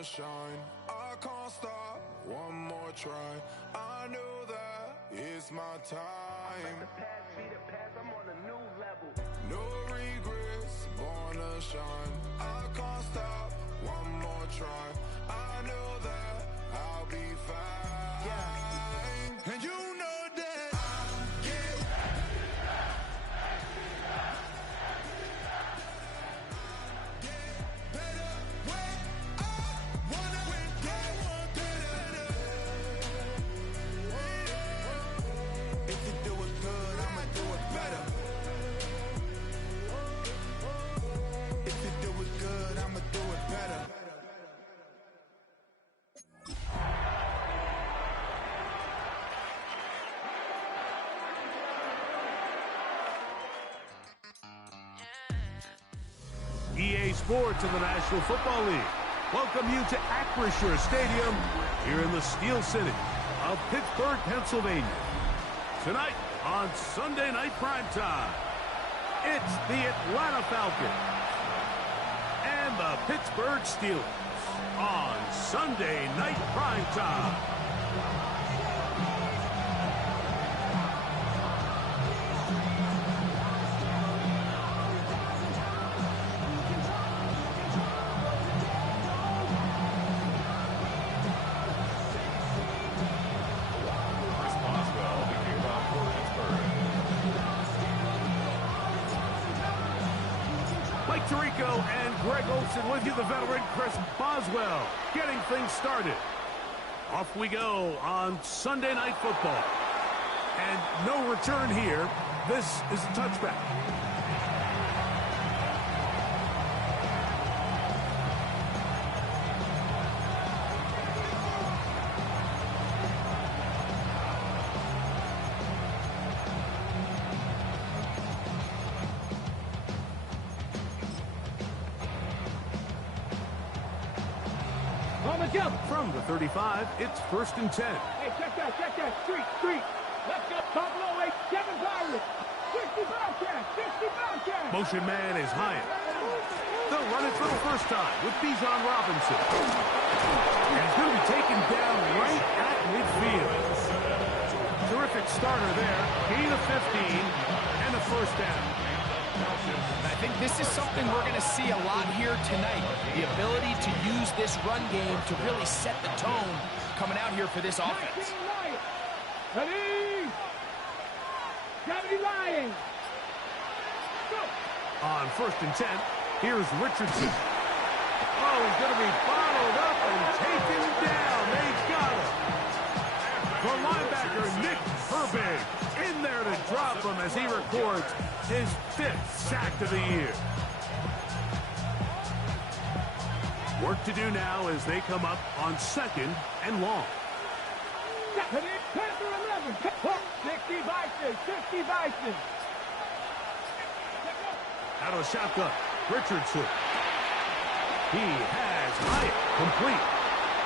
wanna shine. I can't stop, one more try. I know that it's my time. I'm on a new level. No regrets, born to shine. I can't stop, one more try. I know that I'll be fine. Yeah. And you know that I get better when I wanna get better. If you do it good, I'ma do it better. If you do it good, I'ma do it better. EA Sports in the National Football League welcome you to Acrisure Stadium here in the Steel City of Pittsburgh, Pennsylvania. Tonight on Sunday Night Primetime, it's the Atlanta Falcons and the Pittsburgh Steelers on Sunday Night Primetime. Tirico and Greg Olsen with you, the veteran Chris Boswell, getting things started. Off we go on Sunday Night Football. And no return here. This is a touchback. From the 35, it's 1st and 10. Hey, check that. Street. Let's go. Top low, 7 Pirates. 60 Bobcats. Motion man is Hyatt. They'll run it for the first time with Bijan Robinson. And he's going to be taken down right at midfield. Terrific starter there. Gain of 15 and a first down. I think this is something we're going to see a lot here tonight. The ability to use this run game to really set the tone coming out here for this offense. Ready? Johnny Lying. On 1st and 10, here's Richardson. Oh, he's going to be bottled up and taken down. They got him. The linebacker, Nick Herbig, in there to drop him as he records his 5th sack of the year. Work to do now as they come up on 2nd and long. 10 or 11. 60 Bison. Out of the shotgun, Richardson. He has Hyatt complete.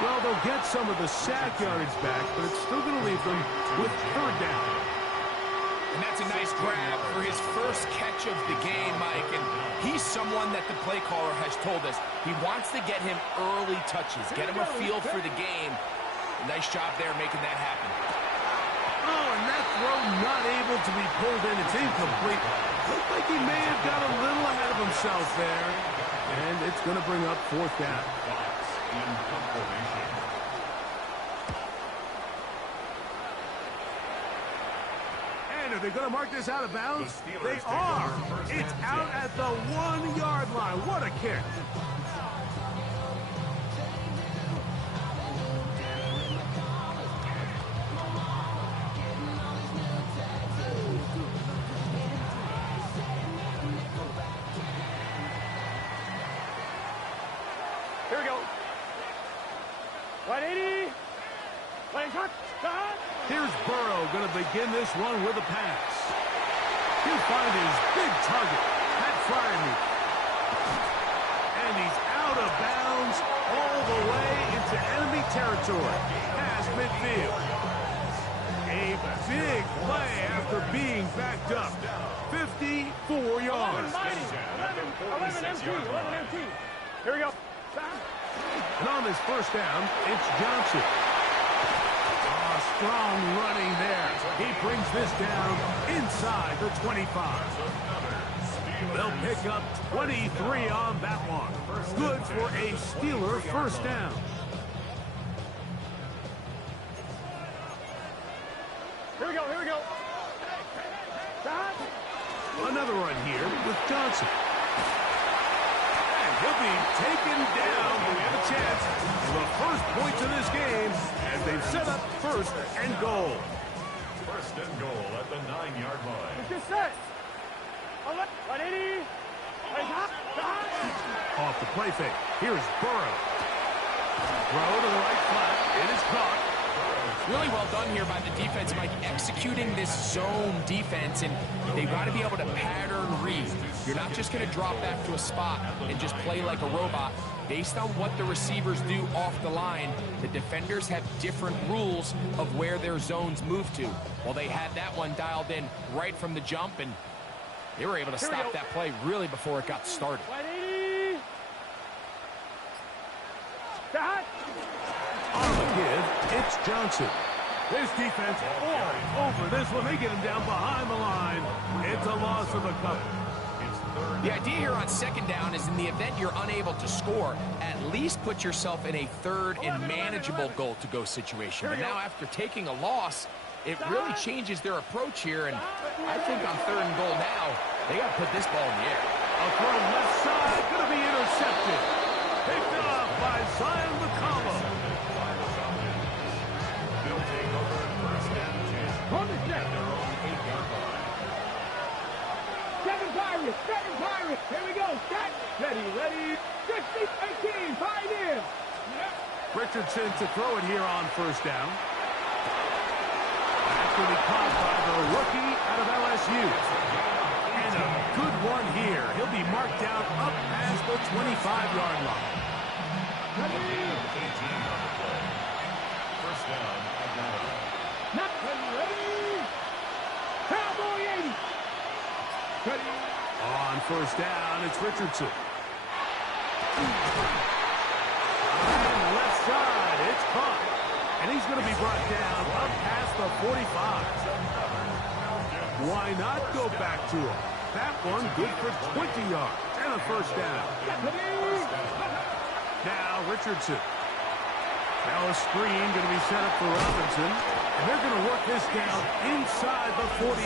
Well, they'll get some of the sack yardage back, but it's still going to leave them with 3rd down. And that's a nice grab for his first catch of the game, Mike. And he's someone that the play caller has told us he wants to get him early touches, get him a feel for the game. Nice job there making that happen. Oh, and that throw not able to be pulled in. It's incomplete. Looked like he may have got a little ahead of himself there. And it's going to bring up 4th down. Are they going to mark this out of bounds? They are. It's out at the 1-yard line. What a kick. Here we go. 180. Here's Burrow going to begin this one with a pass. He'll find his big target, Pat Fryermuth. And he's out of bounds all the way into enemy territory, past midfield. A big play after being backed up. 54 yards. 11 MT. Here we go. And on this first down, it's Johnson. Oh, strong running there. He brings this down inside the 25. They'll pick up 23 on that one. Good for a Steeler first down. Here we go, here we go. Another run here with Johnson. And he'll be taken down. We have a chance for the first points of this game as they've set up first and goal. First and goal at the 9-yard line. It's just set. 180. Off the play fake. Here's Burrow. Throw to the right flat. It is caught. Really well done here by the defense, Mike, executing this zone defense, and they've got to be able to pattern read. You're not just going to drop back to a spot and just play like a robot. Based on what the receivers do off the line, the defenders have different rules of where their zones move to. Well, they had that one dialed in right from the jump, and they were able to stop that play really before it got started. 180. On the give, it's Johnson. This defense all over this one. They get him down behind the line. It's a loss of a couple. The idea here on second down is in the event you're unable to score, at least put yourself in a third and manageable goal-to-go situation. But now after taking a loss, it really changes their approach here, and I think on third and goal now, they got to put this ball in the air. A throw left side, going to be intercepted. Picked off by Zion McCollum. They'll take over first and 10. On the set. Their own 8-yard line. Seven Pirates. Here we go. Set. Ready. 60, 18. 5 in. Richardson to throw it here on first down. That's going to be caught by the rookie out of LSU. And a good one here. He'll be marked down up past the 25-yard line. 18 on the play. First down at 9. Not ready. Cowboy 80. Ready. On first down, it's Richardson. And left side, it's caught. And he's going to be brought down up past the 45. Why not go back to him? That one good for 20 yards and a first down. Now Richardson. Now a screen going to be set up for Robinson. And they're going to work this down inside the 45.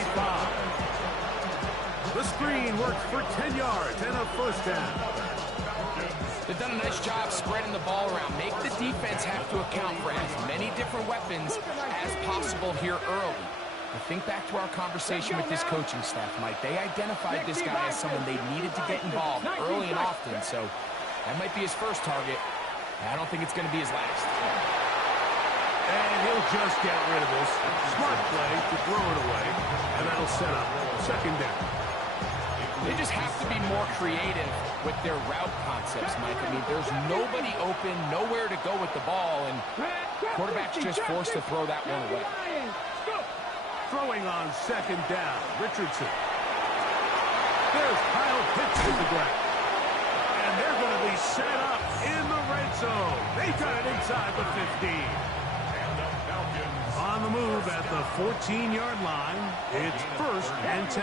The screen works for 10 yards and a first down. They've done a nice job spreading the ball around. Make the defense have to account for as many different weapons as possible here early. I think back to our conversation with this coaching staff, Mike. They identified this guy as someone they needed to get involved early and often, so that might be his first target. I don't think it's going to be his last. And he'll just get rid of this. Smart play to throw it away, and that'll set up second down. They just have to be more creative with their route concepts, Mike. I mean, there's nobody open, nowhere to go with the ball, and quarterback's just forced to throw that one away. Throwing on second down, Richardson. There's Kyle Pitts to the ground. And they're going to be set up in the red zone. They got it inside the 15. And the Falcons. On the move at the 14-yard line, it's first and 10.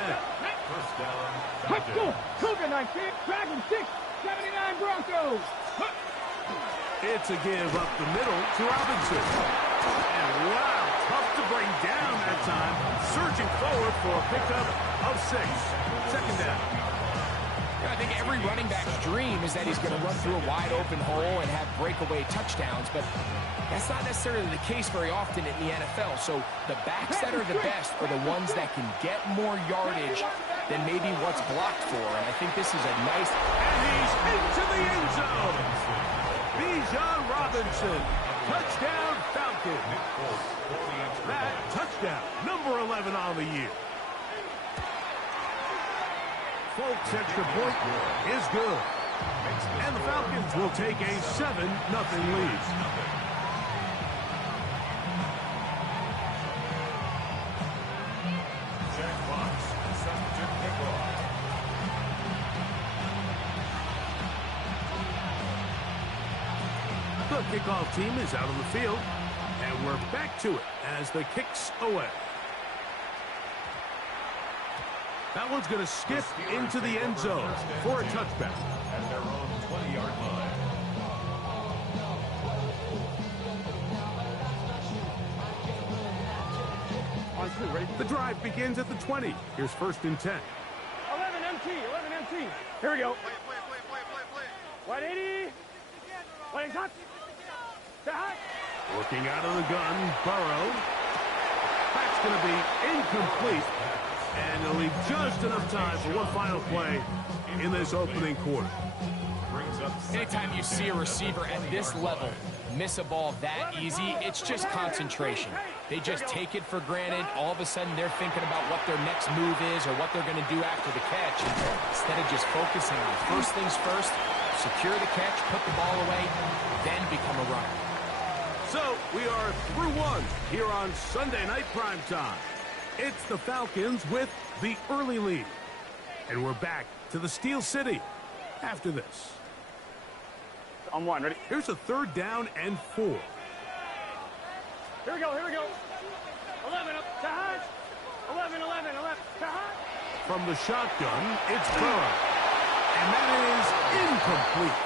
First down. Let's go. Cougar 19. Dragon 6. 79 Broncos. It's a give up the middle to Robinson. And wow, tough to bring down that time. Surging forward for a pickup of 6. Second down. Yeah, I think every running back's dream is that he's going to run through a wide open hole and have breakaway touchdowns, but that's not necessarily the case very often in the NFL. So the backs that are the best are the ones that can get more yardage than maybe what's blocked for. And I think this is a nice... And he's into the end zone. Bijan Robinson. Touchdown Falcons. That touchdown, number 11 on the year. Folks, extra point is good. And the Falcons will take a 7-0 lead. The kickoff team is out on the field, and we're back to it as the kick's away. That one's going to skip into the end zone for a touchback. At their own 20-yard line. The drive begins at the 20. Here's 1st and 10. 11 MT, 11 MT. Here we go. Play. 180. Playing hot. The hot. Working out of the gun, Burrow. That's going to be incomplete. And it'll leave just enough time for one final play in this opening quarter. Anytime you see a receiver at this level miss a ball that easy, it's just concentration. They just take it for granted. All of a sudden, they're thinking about what their next move is or what they're going to do after the catch. Instead of just focusing on first things first, secure the catch, put the ball away, then become a runner. So we are through one here on Sunday Night Primetime. It's the Falcons with the early lead. And we're back to the Steel City after this. On one, ready? Here's a 3rd down and 4. Here we go. 11 up to hot. 11, to hot. From the shotgun, it's Burrow. And that is incomplete.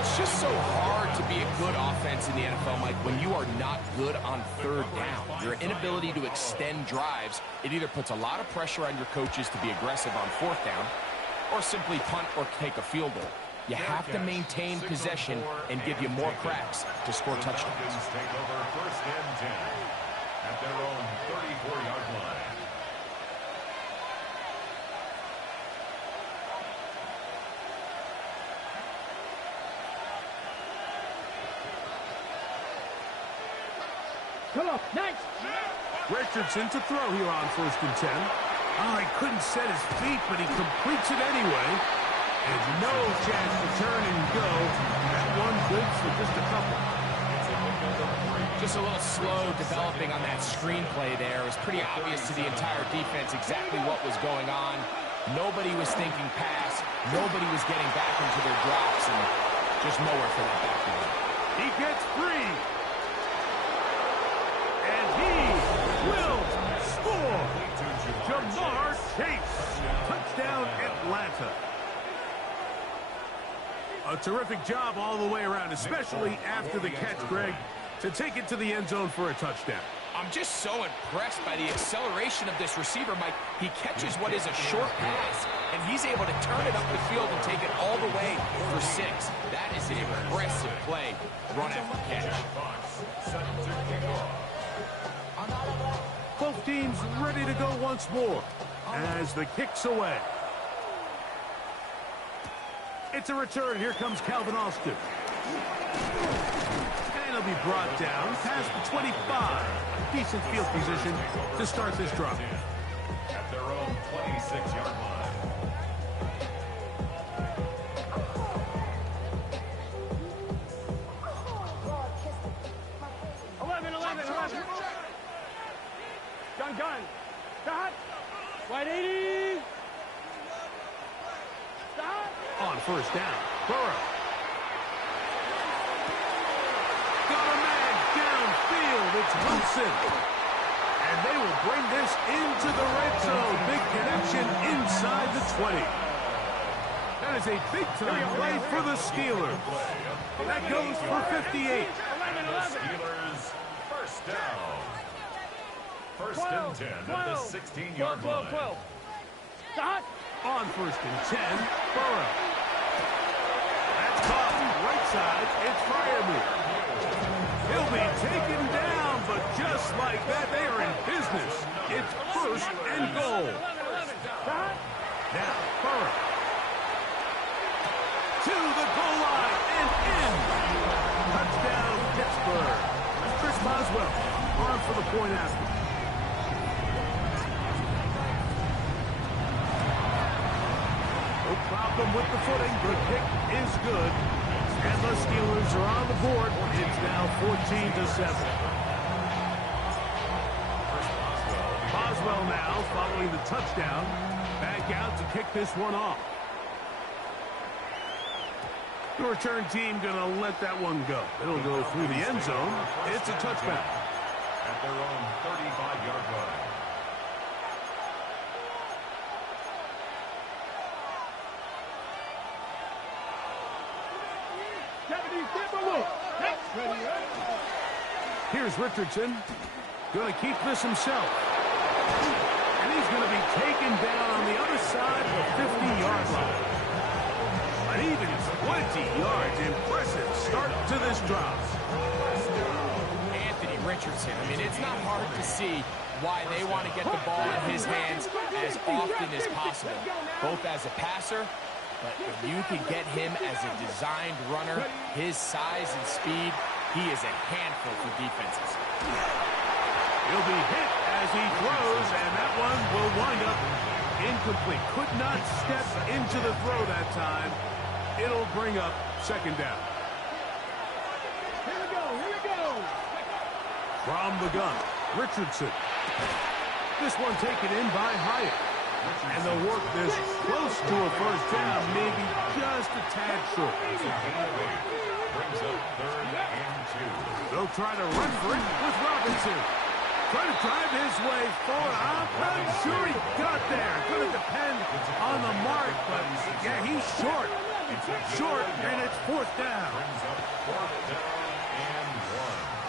It's just so hard to be a good offense in the NFL, Mike, when you are not good on 3rd down. Your inability to extend drives, it either puts a lot of pressure on your coaches to be aggressive on 4th down or simply punt or take a field goal. You have to maintain possession and give you more cracks to score touchdowns. Falcons take over 1st and 10 at their own 34-yard line. Come on, nice. Richardson to throw here on 1st and 10. Oh, he couldn't set his feet, but he completes it anyway. And no chance to turn and go. That one good for just a couple. Just a little slow developing on that screenplay there. It was pretty obvious to the entire defense exactly what was going on. Nobody was thinking pass. Nobody was getting back into their drops, and just nowhere for that back line. He gets free. And he will score. Jamar Chase. Touchdown, Atlanta. A terrific job all the way around, especially after the catch, Greg, to take it to the end zone for a touchdown. I'm just so impressed by the acceleration of this receiver, Mike. He catches what is a short pass, and he's able to turn it up the field and take it all the way for 6. That is an impressive play, run after catch. Both teams ready to go once more as the kick's away. It's a return. Here comes Calvin Austin. And he'll be brought down past the 25. Decent field position to start this drive. At their own 26-yard line. 11. Gun. Dot. 180. Dot. On 1st down, Burrow. Got a man downfield. It's Wilson. And they will bring this into the red zone. Big connection inside the 20. That is a big-time play for the Steelers. That goes for 58. Steelers 1st down. 1st and 10 at the 16-yard line. 12. Dot. On 1st and 10, Burrow. That's caught right side. It's Freiermuth. He'll be taken down, but just like that, they are in business. It's 1st and goal. Now, Burrow. To the goal line and in. Touchdown, Pittsburgh. Chris Boswell on for the point after. No problem with the footing. The kick is good. And the Steelers are on the board. It's now 14-7. Boswell now following the touchdown. Back out to kick this one off. The return team going to let that one go. It'll go through the end zone. It's a touchback. At their own 35-yard line. Here's Richardson. Going to keep this himself. And he's going to be taken down on the other side of the 50-yard line. An even 20 yards. Impressive start to this drive. Anthony Richardson. I mean, it's not hard to see why they want to get the ball in his hands as often as possible, both as a passer, but if you can get him as a designed runner, his size and speed, he is a handful for defenses. He'll be hit as he throws, and that one will wind up incomplete. Could not step into the throw that time. It'll bring up second down. Here we go. From the gun, Richardson. This one taken in by Hyatt. And they'll work this close to a first down, maybe just a tad short. Brings up 3rd and 2. They'll try to run for it with Robinson. Trying to drive his way forward. I'm not sure he got there. Going to depend on the mark, but yeah, he's short. Short, and it's 4th down. Brings up 4th down and 1.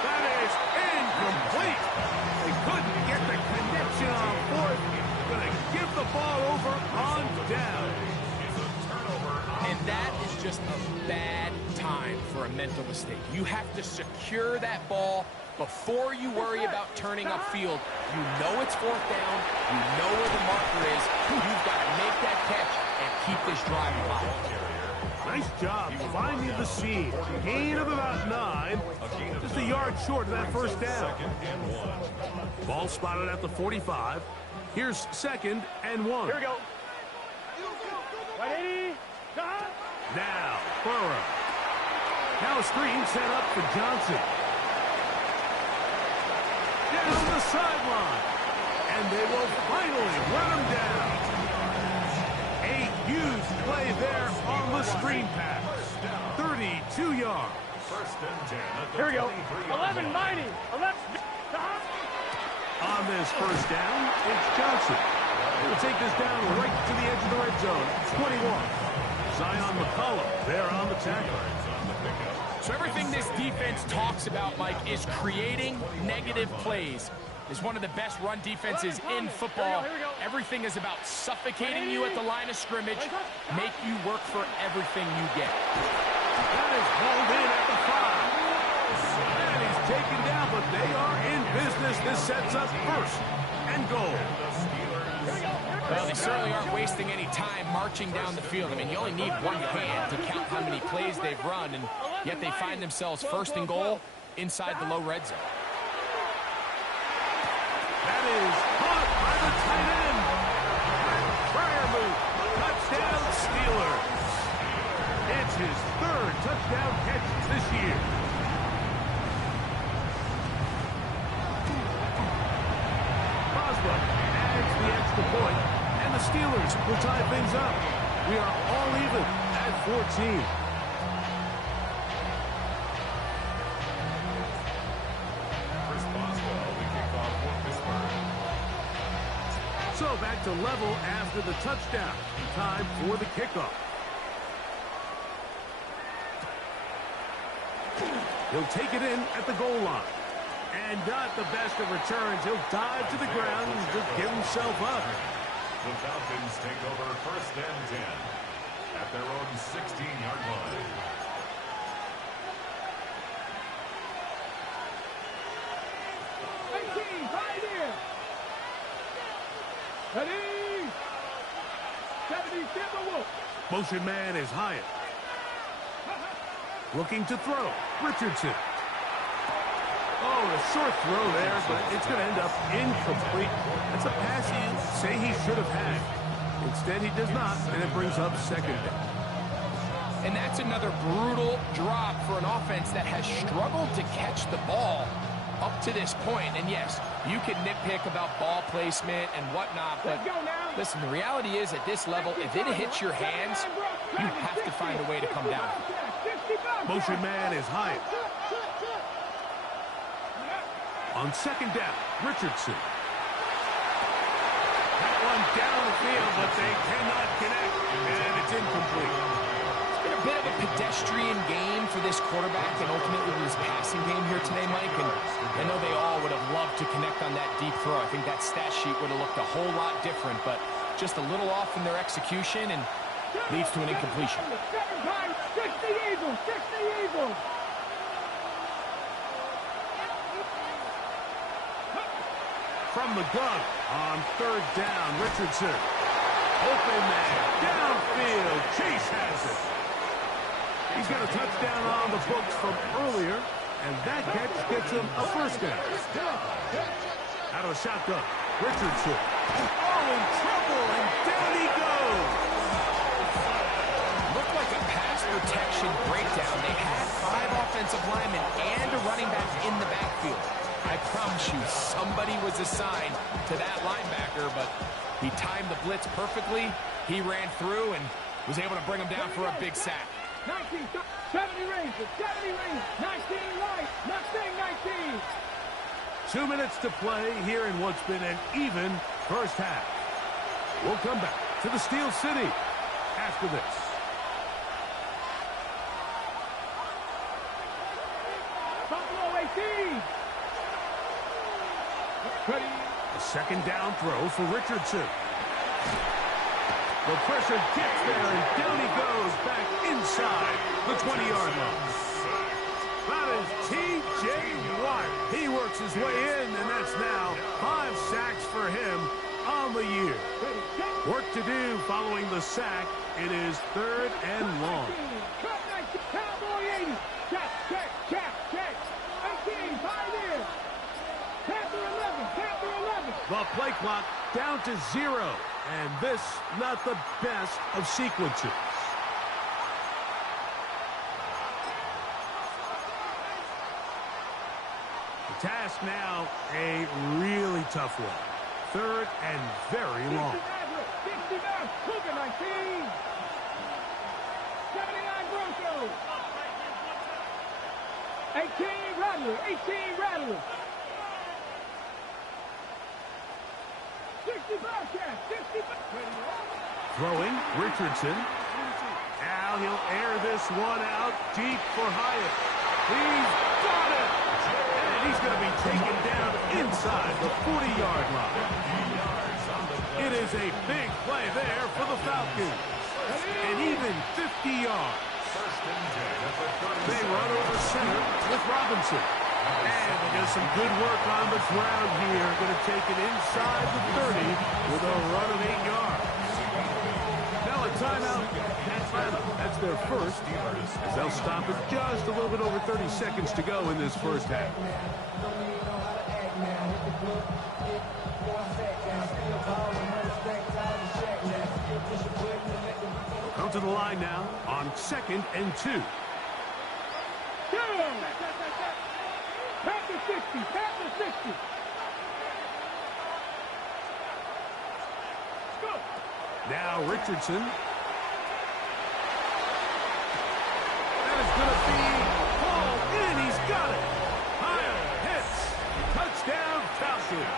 That is incomplete. They couldn't get the connection on 4th. Going to give the ball over on down. And that is just a bad time for a mental mistake. You have to secure that ball before you worry about turning upfield. You know it's 4th down. You know where the marker is. You've got to make that catch and keep this drive alive. Nice job finding the seam. Gain of about 9. Just a yard short of that first down. Ball spotted at the 45. Here's 2nd and 1. Here we go. 180. Now, Burrow. Now a screen set up for Johnson. Down the sideline. And they will finally run him down. A huge play there on the screen pass. 32 yards. 1st and 10. Here we go. 1190. 11. On this first down, it's Johnson. He'll take this down right to the edge of the red zone. 21. Zion McCollum there on the tackle. So everything this defense talks about, Mike, is creating negative plays. It's one of the best run defenses in football. Everything is about suffocating you at the line of scrimmage, make you work for everything you get. That is hauled in at the 5. And he's taken down, but they are in business. This sets up 1st and goal. Well, they certainly aren't wasting any time marching down the field. I mean, you only need one hand to count how many plays they've run, and yet they find themselves 1st and goal inside the low red zone. That is caught by the tight end. Prayer move. Touchdown, Steelers. It's his 3rd touchdown catch this year. Boswell adds the extra point, and the Steelers will tie things up. We are all even at 14. So back to level after the touchdown. Time for the kickoff. He'll take it in at the goal line. And not the best of returns. He'll dive to the ground and just give himself up. The Falcons take over 1st and 10 at their own 16-yard line. Ready? 77 Wolf. Motion man is Hyatt. Looking to throw. Richardson. Oh, a short throw there, but it's going to end up incomplete. That's a pass he'd say he should have had. Instead, he does not, and it brings up 2nd down. And that's another brutal drop for an offense that has struggled to catch the ball. up to this point, and yes, you can nitpick about ball placement and whatnot, but listen, the reality is at this level, if it hits your hands, you have to find a way to come down. Motion man is high. On second down, Richardson. That one down the field, but they cannot connect, and it's incomplete. It's been a bit of a pedestrian game for this quarterback and ultimately his passing game here today, Mike, and I know they all would have loved to connect on that deep throw. I think that stat sheet would have looked a whole lot different, but just a little off in their execution and leads to an incompletion. 60 Eagles, 60 Eagles. From the gun on third down, Richardson. Open man, downfield, Chase has it. He's got a touchdown on the books from earlier, and that catch gets him a first down. Out of a shotgun, Richardson. Oh, in trouble, and down he goes. Looked like a pass protection breakdown. They had 5 offensive linemen and a running back in the backfield. I promise you, somebody was assigned to that linebacker, but he timed the blitz perfectly. He ran through and was able to bring him down for a big sack. 19, 70 range, 19 right, nothing, 19. 2 minutes to play here in what's been an even first half. We'll come back to the Steel City after this. Buffalo 18. A second down throw for Richardson. The pressure gets there, and down he goes back inside the 20-yard line. That is T.J. Watt. He works his way in, and that's now 5 sacks for him on the year. Work to do following the sack. It is third and long. Cowboy 80. Check. 18, 5 years. Panther 11. The play clock down to 0, and this not the best of sequences. The task now a really tough one. Third and very long. 69, Cougar 19. 79 Broncos. 18 Rattler. 60 Bobcats, 60 Throwing, Richardson. Now he'll air this one out deep for Hyatt. He's got it! And he's going to be taken down inside the 40-yard line. It is a big play there for the Falcons. And even 50 yards. They run over center with Robinson. And they get some good work on the ground here. Going to take it inside the 30 with a run of 8 yards. Now a timeout. That's their first. As they'll stop it just a little bit over 30 seconds to go in this first half. Come to the line now on 2nd and 2. Panther 60. Now Richardson. That is going to be hauled in. He's got it. Higher hits. Touchdown, Falcons.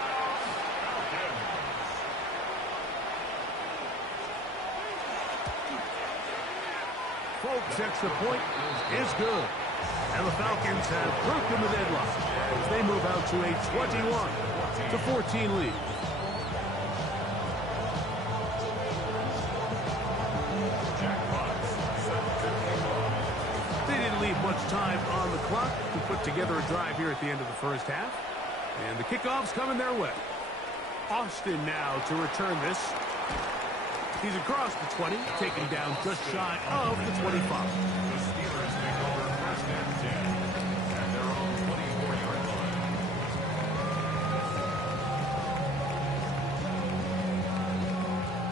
Folks, extra point is good. And the Falcons have broken the deadlock as they move out to a 21-14 lead. They didn't leave much time on the clock to put together a drive here at the end of the first half. And the kickoff's coming their way. Austin now to return this. He's across the 20, taken down just shy of the 25.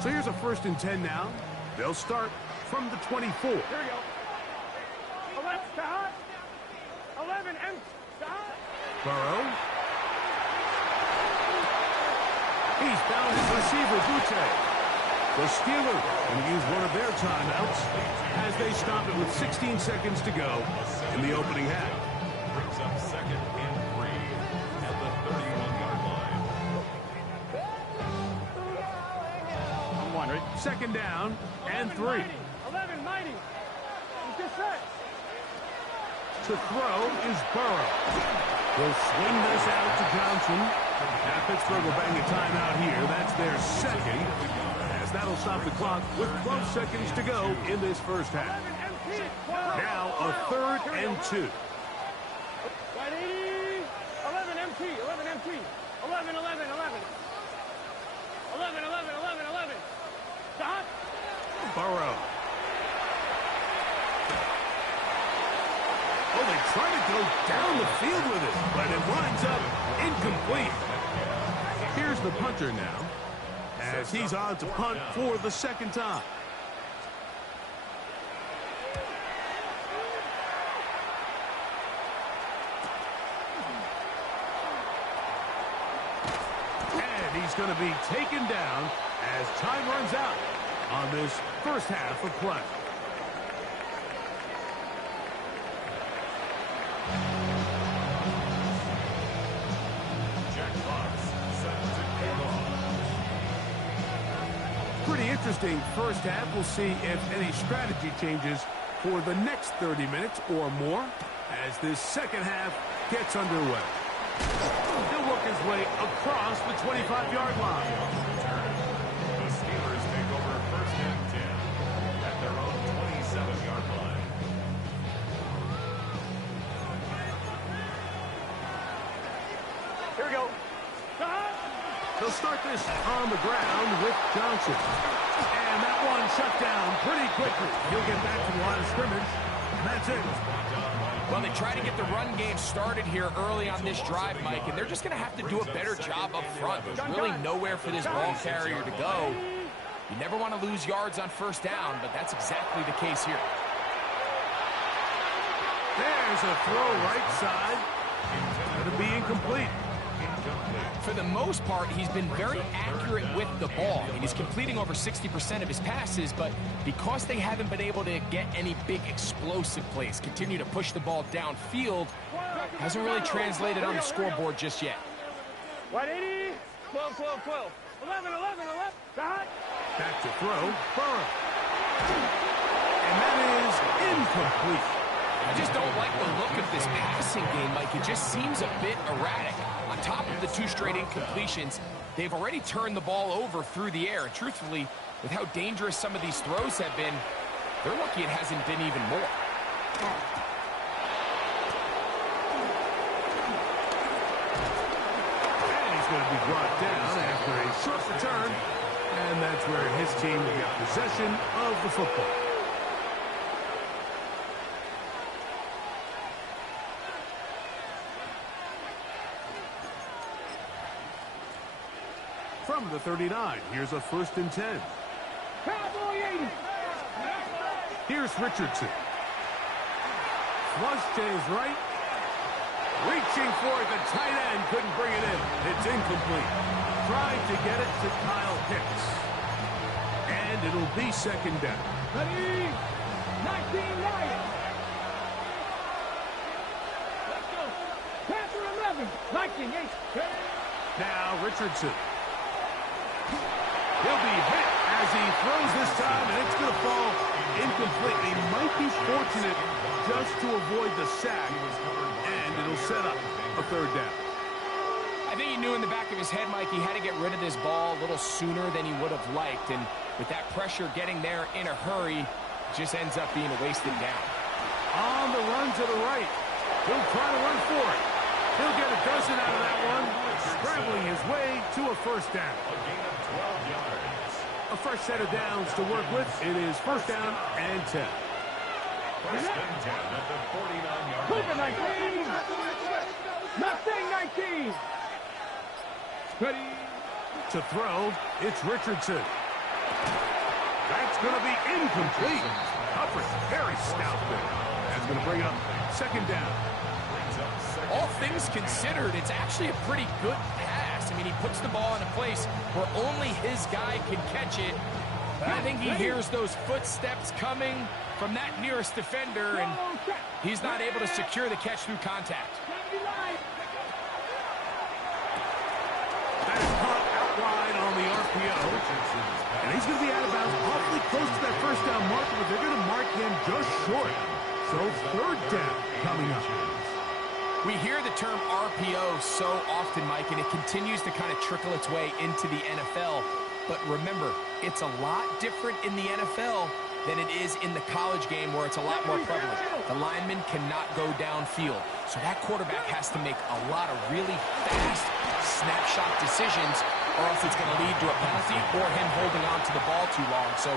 So here's a 1st and 10 now. They'll start from the 24. Here we go. 11 and Burrow. He's found his receiver, Butte. The Steelers going to use one of their timeouts as they stop it with 16 seconds to go in the opening half. Brings up second and 3 at the 31-yard line. Second down and 3. 11, mighty. Just set. To throw is Burrow. He'll swing this out to Johnson. Now Pittsburgh will bang a timeout here. That's their second, as that'll stop the clock with 12 seconds to go in this first half. Now a 3rd and 2. 11 MT, 11 MT. 11, 11, 11. 11, 11, 11, 11. Stop. Burrow. Oh, they try to go down the field with it, but it winds up incomplete. Here's the punter now, as he's on to punt for the second time. And he's going to be taken down as time runs out on this first half of play. Pretty interesting first half. We'll see if any strategy changes for the next 30 minutes or more as this second half gets underway. He'll work his way across the 25-yard line. The Steelers take over first and 10 at their own 27-yard line. Here we go. They'll start this on the ground with Johnson. And that one shut down pretty quickly. He'll get back to the line of scrimmage, and that's it. Well, they try to get the run game started here early on this drive, Mike, and they're just going to have to do a better job up front. There's really nowhere for this ball carrier to go. You never want to lose yards on first down, but that's exactly the case here. There's a throw right side. Going to be incomplete. For the most part, he's been very accurate with the ball. I mean, he's completing over 60% of his passes, but because they haven't been able to get any big explosive plays, continue to push the ball downfield, hasn't really translated on the scoreboard just yet. 180, 12, 12, 12. 11, 11, 11. Back to throw, Burrow. And that is incomplete. I just don't like the look of this passing game, Mike. It just seems a bit erratic. On top of the 2 straight incompletions, they've already turned the ball over through the air. And truthfully, with how dangerous some of these throws have been, they're lucky it hasn't been even more. And he's going to be brought down after a short return. And that's where his team will get possession of the football. From the 39, here's a 1st and 10. Cowboy 80. Here's Richardson. Flush to his right. Reaching for it, the tight end couldn't bring it in. It's incomplete. Tried to get it to Kyle Pitts. And it'll be second down. Ready? 19-9. Let's go. Panther 11. 19-8. Now Richardson. He'll be hit as he throws this time, and it's going to fall incomplete. He might be fortunate just to avoid the sack, and it'll set up a 3rd down. I think he knew in the back of his head, Mike, he had to get rid of this ball a little sooner than he would have liked, and with that pressure getting there in a hurry, it just ends up being a wasted down. On the run to the right. He'll try to run for it. He'll get a dozen out of that one, scrambling his way to a 1st down. A gain of 12 yards. A fresh set of downs to work with. It is 1st down and 10. First and 10 at the 49-yard Cooper line. 19. Mustang 19. Ready? To throw, it's Richardson. That's going to be incomplete. Hubbard, very stout there. That's going to bring up second down. Brings up second all things considered, it's actually a pretty good pass. I mean, he puts the ball in a place where only his guy can catch it. But I think he hears those footsteps coming from that nearest defender, and he's not able to secure the catch through contact. That is caught out wide on the RPO. And he's going to be out of bounds awfully close to that first down marker, but they're going to mark him just short. So third down coming up. We hear the term RPO so often, Mike, and it continues to kind of trickle its way into the NFL. But remember, it's a lot different in the NFL than it is in the college game where it's a lot more prevalent. The lineman cannot go downfield. So that quarterback has to make a lot of really fast snapshot decisions, or else it's going to lead to a penalty or him holding on to the ball too long. So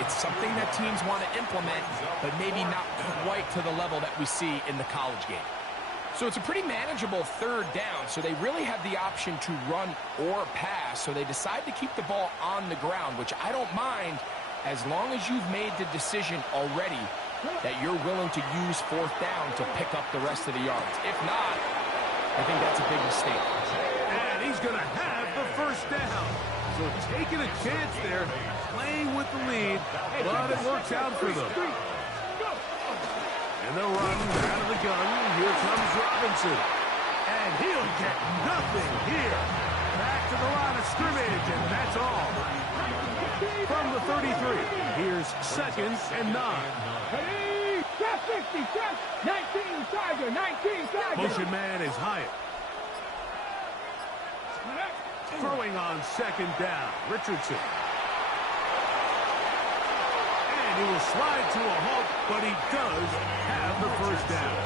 it's something that teams want to implement, but maybe not quite to the level that we see in the college game. So it's a pretty manageable third down, so they really have the option to run or pass, so they decide to keep the ball on the ground, which I don't mind as long as you've made the decision already that you're willing to use fourth down to pick up the rest of the yards. If not, I think that's a big mistake. And he's going to have the first down. So taking a chance there, playing with the lead, but it works out for them. And they'll run out of the gun. Here comes Robinson. And he'll get nothing here. Back to the line of scrimmage, and that's all. From the 33, here's 2nd and 9. 50, 19 Tiger, 19 Tiger. Motion man is Hyatt. Throwing on 2nd down, Richardson. He will slide to a halt, but he does have the first down.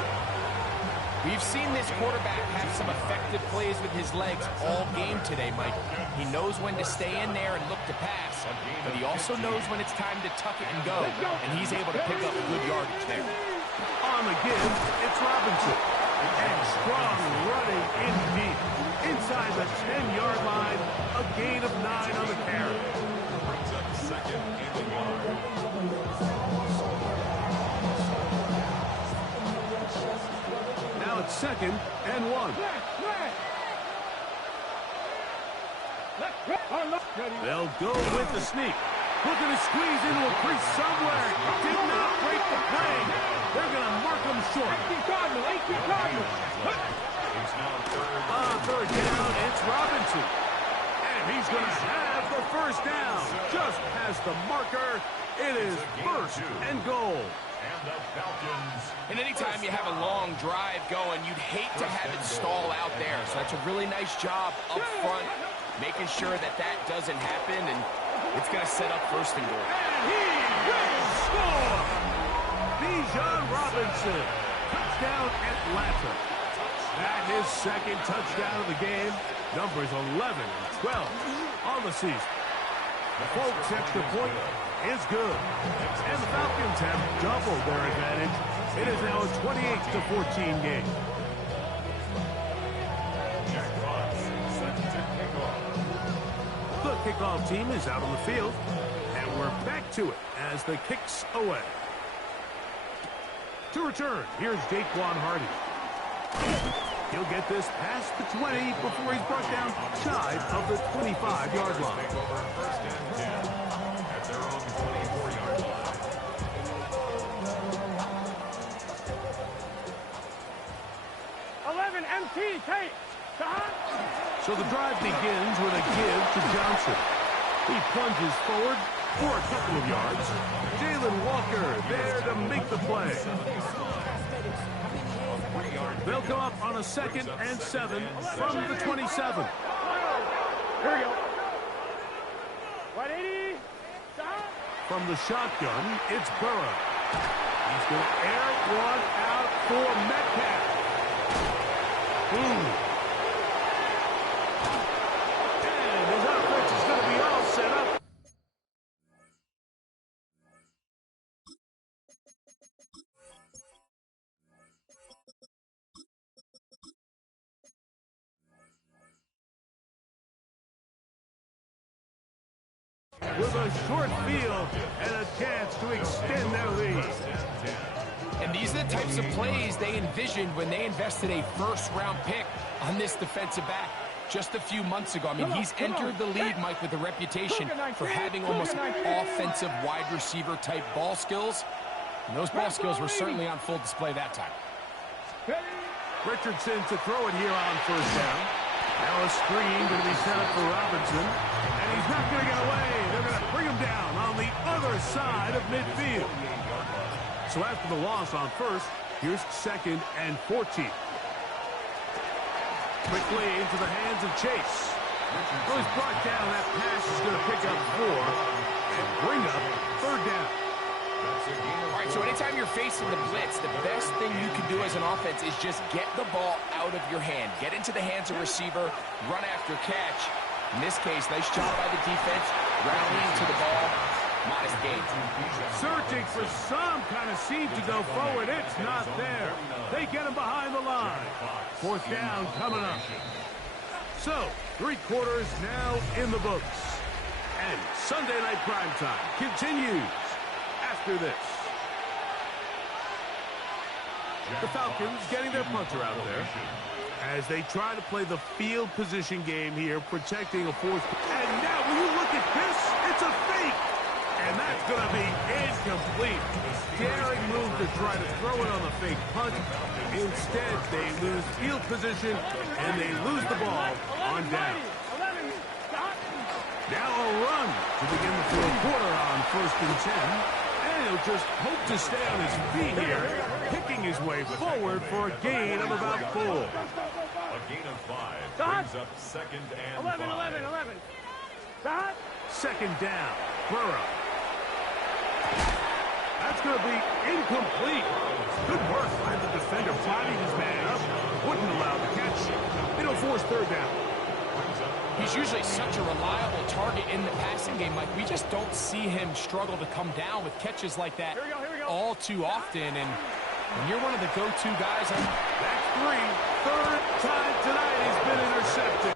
We've seen this quarterback have some effective plays with his legs all game today, Mike. He knows when to stay in there and look to pass, but he also knows when it's time to tuck it and go, and he's able to pick up good yardage there. On the give, it's Robinson. And strong running in deep. Inside the 10-yard line, a gain of 9 on the carry. Brings up 2nd and 1. Now it's 2nd and 1. They'll go with the sneak. Looking to squeeze into a crease somewhere. Did not break the play. They're going to mark him short. 18 Cardinals. On third down, it's Robinson. And he's going to have the first down. Just past the marker. It is 1st and goal. And the Falcons. And anytime you have a long drive going, you'd hate to have it stall out there. So that's a really nice job up front, making sure that that doesn't happen, and it's going to set up 1st and goal. And he will score! Bijan Robinson. Touchdown Atlanta. That is 2nd touchdown of the game. Numbers 11 and 12 on the season. The Folks extra point is good. And the Falcons have doubled their advantage. It is now a 28-14 game. The kickoff team is out on the field. And we're back to it as the kicks away. To return, here's Jaquan Hardy. He'll get this past the 20 before he's brought down shy of the 25-yard line. 1st and 10 at their own 24-yard line. MT, tape. So the drive begins with a give to Johnson. He plunges forward for a couple of yards. Jalen Walker there to make the play. They'll come up on a 2nd and 7 from the 27. Here we go. 180. From the shotgun, it's Burrow. He's going to air one out for Metcalf. And his offense is going to be all set up. With a short field and a chance to extend their lead. And these are the types of plays they envisioned when they invested a first-round pick on this defensive back just a few months ago. I mean, he's entered the league, Mike, with a reputation for having almost offensive wide receiver type ball skills. And those ball skills were certainly on full display that time. Richardson to throw it here on first down. Now a screen going to be set up for Robinson. And he's not going to get away. They're going to bring him down on the other side of midfield. So after the loss on first, here's 2nd and 14. Quickly into the hands of Chase. Well, he's brought down. That pass is going to pick up 4 and bring up 3rd down. All right, so anytime you're facing the blitz, the best thing you can do as an offense is just get the ball out of your hand. Get into the hands of receiver, run after catch. In this case, nice job by the defense, rallying to the ball. Modest gain. Searching for some kind of seed to go forward. It's not there. They get him behind the line. 4th down coming up. So, 3 quarters now in the books. And Sunday Night Primetime continues after this. The Falcons getting their punter out there as they try to play the field position game here, protecting a 4th. And now, will you look at this? It's a fake. And that's going to be incomplete. Daring move to try to throw it on the fake punt. Instead, they lose field position, and they lose the ball on down. Now a run to begin the 4th quarter on 1st and 10. And he'll just hope to stay on his feet here, picking his way forward for a gain of about 4. A gain of 5 brings up 2nd and 5. 11. 2nd down. Burrow. That's going to be incomplete. Good work by the defender, finding his man up. Wouldn't allow the catch. It'll force 3rd down. He's usually such a reliable target in the passing game. Like, we just don't see him struggle to come down with catches like that all too often. And when you're one of the go-to guys, that's 3. 3rd time tonight he's been intercepted.